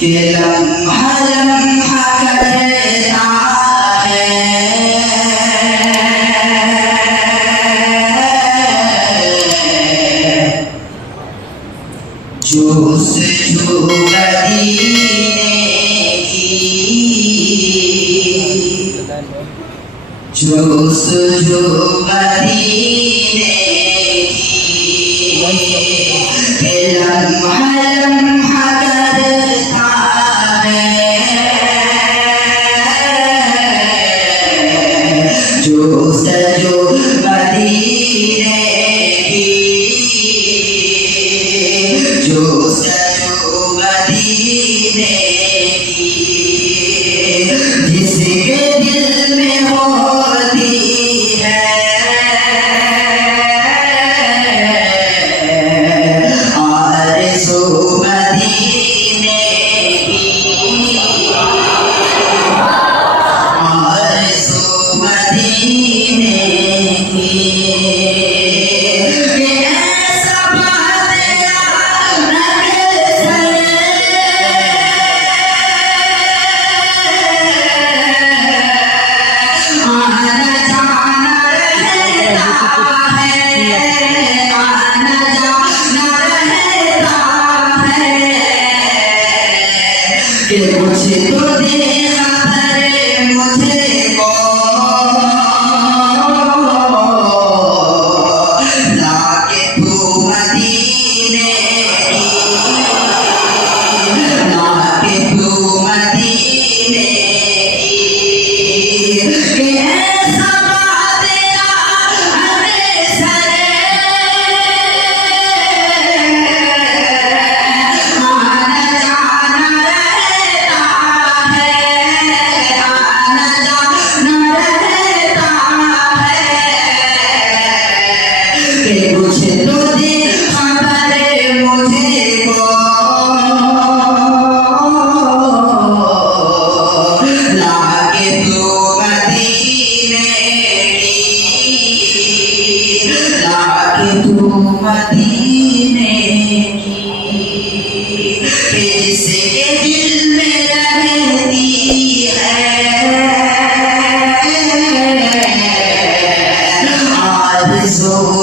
कि लम्हा लम्हा करता है जोश जो मदीने की, जोश जो मदीने की, लम्हा लम्हा करता है जोश जो मदीने की, जोश जो मदीने की, जिसके दिल में होती है आरज़ू मदीने की, आरज़ू मदीने की। ऐसा बादया अक्सर आना जाना रहता है, आना जाना रहता है कि कुछ तो दे खबर मुझे को लाके तू मदीने की, लाके तू मदीने की। कि ऐसा बादया अक्सर आना जाना रहता है, आना जाना रहता है कि कुछ तो दे खबर मुझे को लाके तू मदीने की, लाके तू मदीने की। कि जिसके दिल में रहती है आरज़ू